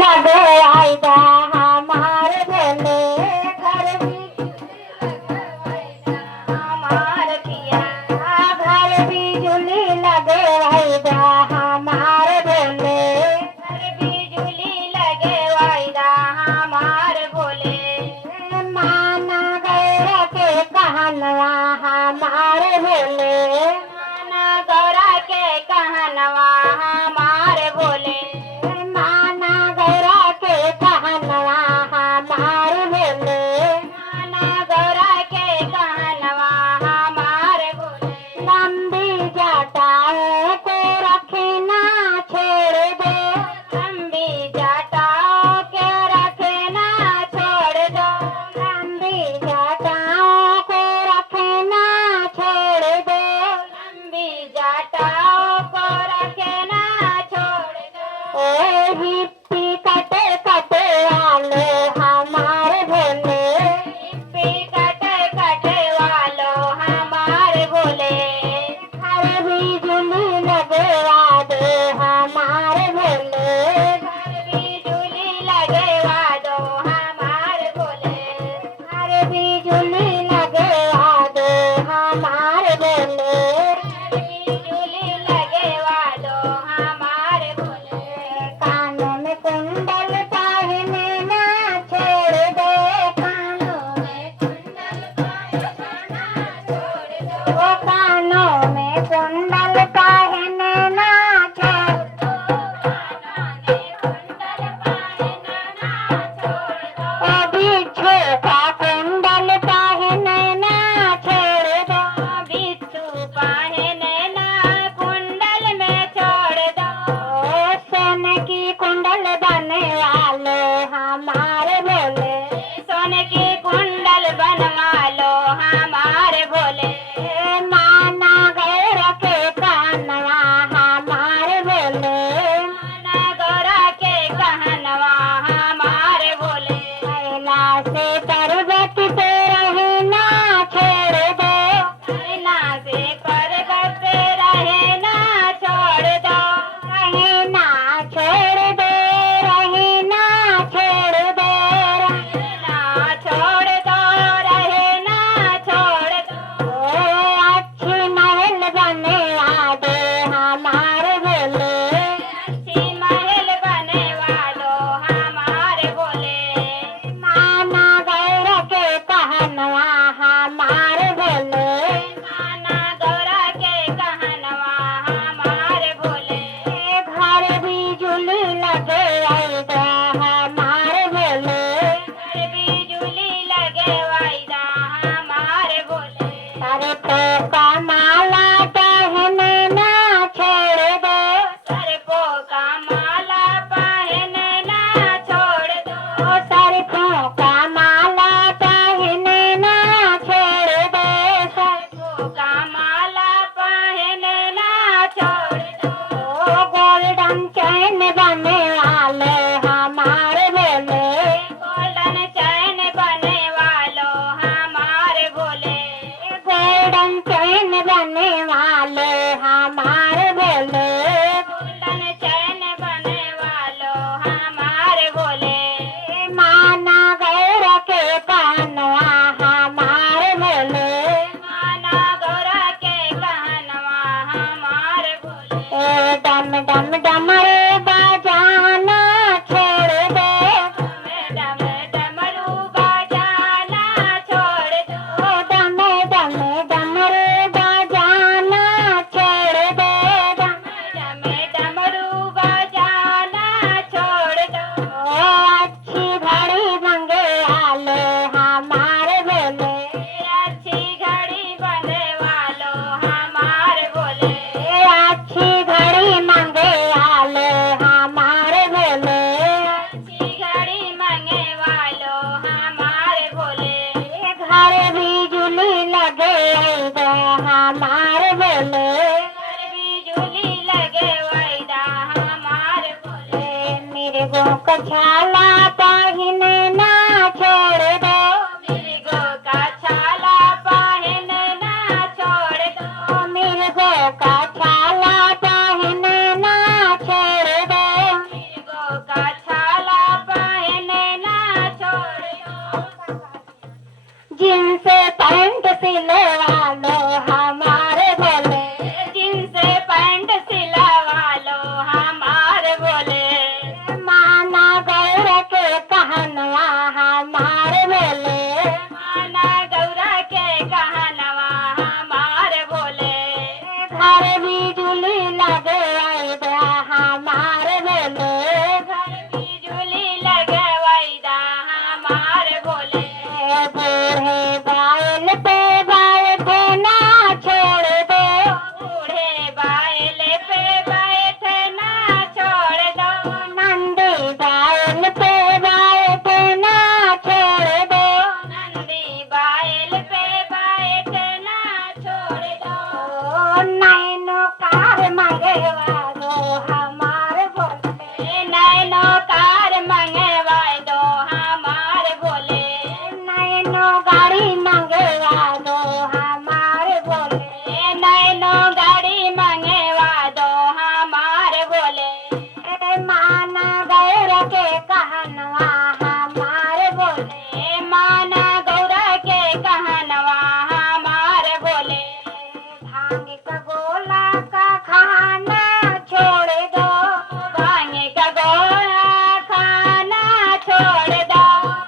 लगे आईदा हमार भोले घर हमार किया घर बिजुली लगे आईदा हमार भोले घर बिजुली लगे आईदा हमार भोले माना गौरा के कहनवा हमार भोले माना गौरा के कहनवा हमार भोले माना गौरा के कहनवा हमार भोले माना गौरा के कहनवा हमार भोले लंबी जटाओं को रखे ना छोड़ दो लंबी जटाओं के रखे ना छोड़ दो लंबी जटाओं को रखे ना छोड़ दो लंबी जटाओं को रखे ना छोड़ दो ओ हिप्पी कटे कटे वाले हमारे भोले हिप्पी कटे कटे वालो हमारे भोले घर बिजुली लगवा दो हमारे भोले घर बिजुली लगवा दो हमारे भोले घर बिजुली लगवा दो हमारे भोले बिजुली लगवा दो हमारे भोले कानों में कुंडल पहने ना छोड़ दो कानों में कुंडल पहने ना छोड़ दो ओ कानों में कुंडल पहने ना छोड़ दो कानों में कुंडल पहने ना छोड़ दो ओ बिच्छू का कुंडल पहने ना छोड़ दो बिच्छू पहने ना कुंडल में छोड़ दो सोने की कुंडल बने वाले हमारे भोले सोने की कुंडल बनवा लो हमारे भोले माना गौरा के कहनवा हमारे भोले माना गौरा के कहनवा हमारे भोले कैलाश पर्वत पे रहे ना छोड़ दो कैलाश पर्वत पे रहे ना छोड़ दो रहे ना छोड़ दो रहे ना छोड़ दो रहे ना छोड़ दो रहे ना छोड़ दो अच्छी महल बने वाले हमारे भोले अच्छी महल बने वालो हमारे भोले माना गौरा के कहनवा हमारे भोले माना गौरा के कहनवा हमारे भोले घर बिजुली लगे आईदा हमारे भोले घर बिजुली लगे आईदा हमारे भोले सर पे का माला पहने ना छोड़ दो सर को का माला पहने ना छोड़ दो सर को का माला पहने ना छोड़ दो सर को का माला पहने ना छोड़ दो गोल्डन चैन बने वाले हमारे भोले गोल्डन चैन बने वालो हमारे भोले गोल्डन चैन बने वाले हमारे भोले गोल्डन चैन बने वालो हमारे भोले माना गौरा के कहनवा हमारे भोले माना गौरा के कहनवा हमारे भोले डम डम डमरू बजाना छोड़ दो डम डमरू बजाना छोड़ दो डम डम डमरू बजाना छोड़ दो डम डम डमरू बजाना छोड़ दो अच्छी घड़ी मंगे वाले हमारे भोले अच्छी घड़ी बने वालो हमारे भोले अच्छी घड़ी मंगे वाले हमारे भोले अच्छी घड़ी मंगे वालो हमारे भोले घर बिजुली लगे आईदा हमारे भोले घर बिजुली लगे आईदा हमारे भोले मिर्गों का छाला पहने ना छोड़ दो मिर्गों का छाला पहने ना छोड़ दो मिर्गों का छाला पहने ना छोड़ दो मिर्गों का छाला सिलवा लो हमारे बोले, जींस पैंट सिलवा लो हमारे बोले, माना गौर के कहनवा हमारे बोले, माना गौरा के कहनवा हमारे बोले, घर बिजुली लगे वाइदा हमारे बोले, घर बिजुली लगे वाइदा हमारे बोले, बूढ़े बैल पे बैठे ना छोड़ दो, बूढ़े बैल पे बैठना छोड़ दो, नंदी बैल पे बैठे ना छोड़ दो, नंदी बैल पे बैठना छोड़ दो, नैनो कार मंगवा दो हमारे बोले, नैनो कार मंगवा दो हमारे बोले, नैनो गाड़ी मंगवा दो हमारे बोले, नैनो गाड़ी मंगवा दो हमारे बोले, माना गौर के कहनवा हमारे बोले, माना गौरा के कहनवा हमारे बोले, भांग का गोला का खाना छोड़ दो, भांग का गोला खाना छोड़ दो,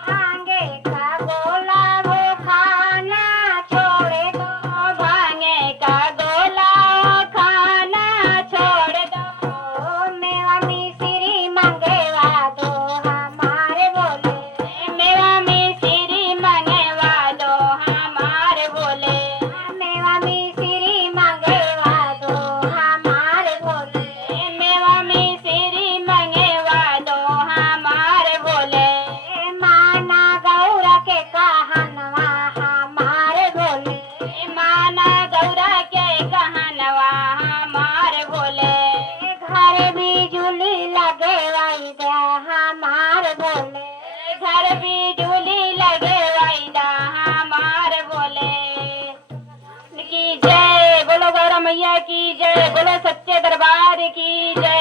भांग का गोला वो खाना छोड़ दो, भांग का गोला खाना छोड़ दो, मेवा मिश्री मंगवा दो हमारे बोले, मेवा मिश्री मंगवा दो हमारे बोले, मेवा मिश्री मंगवा दो हमारे बोले, मेवा मिश्री मंगवा दो हमारे बोले, माना गौर के कहनवा हमारे बोले, माना गौरा के कहनवा हमारे बोले, घर बिजुली लगे वाइदा हमारे बोले, घर बिजुली लगे वाइदा हमारे बोले, की जय, बोलो गौरा मैया की जय, बोलो सच्चे दरबार की जय।